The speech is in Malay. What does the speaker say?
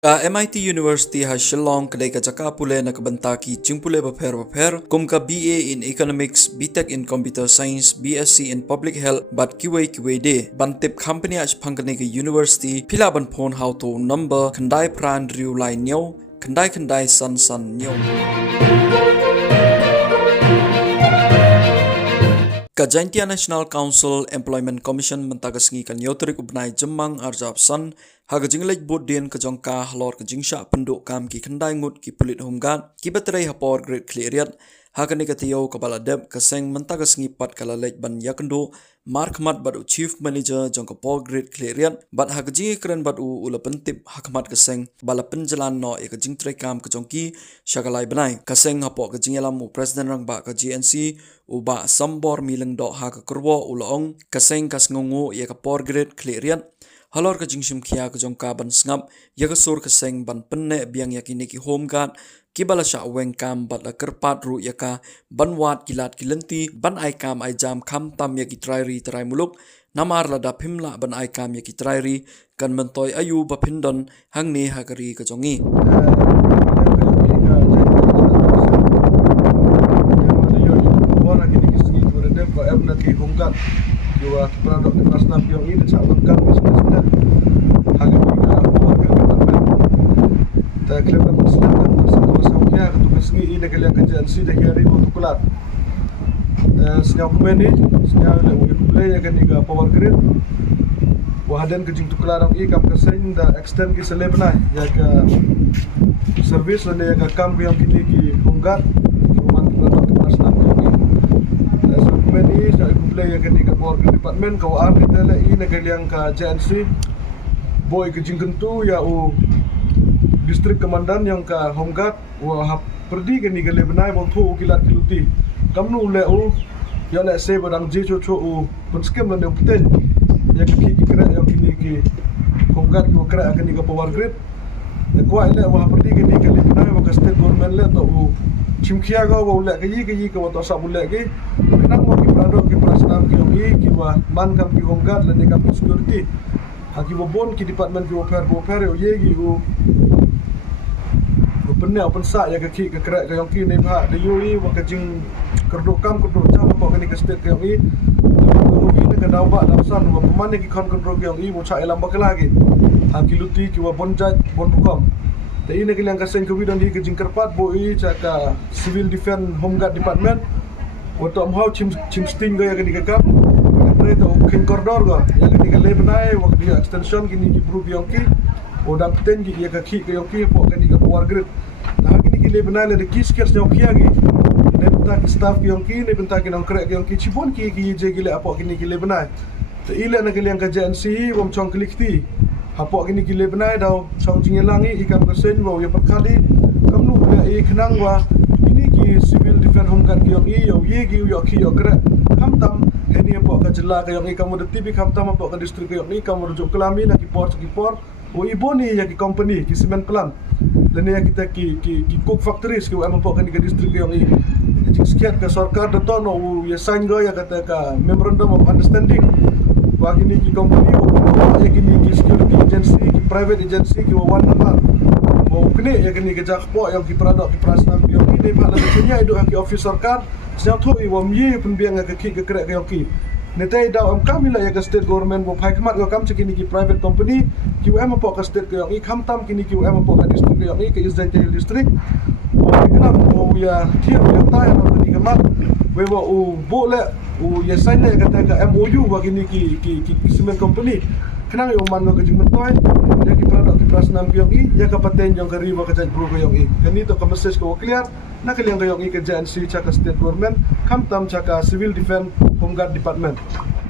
Ka MIT University ha Shillong kadai ka jaka pule na kabanta ki chingpule bapher kum ka BA in Economics, BTech in Computer Science, BSc in Public Health but kiwai de bantip company ach phangkane ka university pila ban phone how to number khandai pran riu lai nyau khandai san nyau ka Jaintia National Council Employment Commission mentagasngi kan yoterik ubnai jemang arjab san haga jinglek bodien ka jongka halor ka jingsha penduk kam ki khandai ngut ki pulit homgan ki batrai hapor grade cleariat haga negatiyo ka baladeb ka seng mentagasngi pat kala lek ban yakendo markmat badu chief manager jongka por grade cleariat bat haga jingi kren badu ula pentip hakmat ka seng bala penjalan no e ka jingtrai kam ka jongki shagalai banai ka seng hapo ka jingelam president rang ba ka GNC uba sambor mileng do ha ka kurwo ulong kaseng kas ngungu ya ka por grade cleariat halor ka jingshim khia ka jongka ban sngap ya ka sur kaseng ban penne biang yakini ki home guard ki bala sha weng kam bat la kerpat ru ya ka ban wat kilat kilenti ban ai kam ai jam kham tam ya ki trairi trai muluk namar la da phimla ban ai kam ya ki trairi kan mentoi ayu ba phindon hangni hakari ka jongi ki hongkat jua produk internasional yang ini tak lengkap sebenarnya hanya kita tak kelihatan berselatan bersama sama ketua sengi ini kalian kerjaan si dah hari untuk kelat setiap pemain ni setiap play akan juga power grid wahadan kerjing untuk kelarang ini kam kesain dah extend ki selebna ya ke service dan ya ke kam yang kini ki hongkat cuma produk internasional ini saya play yang kini ke power department kau am kita le ini kalian ke JNC boy ke jingkentu ya distrik komandan yang ke Honggat wah perdi kini ke lebenai bontu kilat kiluti kamnu le ya le se badang je cho penskem dan yang penting ya ke kira yang kini ke Honggat ko kira kini ke power grid ko ile wah perdi kini ke lebenai wa ke state government le to chimkhia go wa le ke yi ke wa to sa bule ke kenang mo ki produk ki prasnam ki ongi ki wa man kam ki Honggat le kam security haki bon ki department ki oper yo yegi penne open sa ya ke kra ke yongki ne ba de yui wa ke jing kerdo kam jam apa ke ni ke state ke yongi ko ne ke daw ba san wa pemane ki kon kontrol ke yongi mo cha elam ba lagi haki luti ki wa bon jaj bon hukum te ine ke yang ka sen ke widon di ke jing kerpat bo i cha ka civil defense home guard department wa to amhau chim sting ga ya ke ni ke kam pre to king corridor ga ya ke ni ke le banai wa di extension ki ni ki proof yongki o dang ten ki ya ka ki ke yongki po ke ni ke power grid ta ki ni ki le banai le de ki skers yongki agi ne benta ki staff ki yongki ne benta ki nong krek yongki chibon ki je ki le apo ki ni ki le banai te ile na ke yang ka JNC wom chong klikti apo ki ni ki le banai daw chong jingelangi ikam ka sen wo ya perkali kamnu le khnang wa ini ki civil defense home guard ki yongi yo ye ki yo ki yo krek kam tam ini apo ka jela ka yongi kamu de TV kam tam apo ka distrik ka yongi kamu rujuk kelami na ki port o iboni ya ki company ki cement plant dan ya kita ki cook factories ki am apo ka ni ka distrik ka yongi sekian ka sarkar de tono ya sign go ya kata ka memorandum of understanding wa ki ni ki company ya ki ni ki security agency ki private agency ki one number o kini ya ki ni ka jakpo yang ki produk ki prasnam ki yongi ni ba la nya idu ki office sarkar siang thoi wa mye pun biang ka ki ka krek ka yongi netai daw am kamila ya ka state government bo phai khmat go kam chikini ki private company ki am po ka state ka yongi kham tam kini ki am po ka district ka yongi ka Israel district o kenam o ya thir ya ta ya ni ka mat we wo bo le ya sign le ka ta ka MOU wa kini ki cement company kenang yo man go ka jing mentoi ya ki produk ki prasnam ki yongi ya ka paten yang ka riba ka jai pro ka yongi kani to ka message ko clear na kaliang ka yongi ka JNC cha ka state government kham tam cha ka civil defense home guard department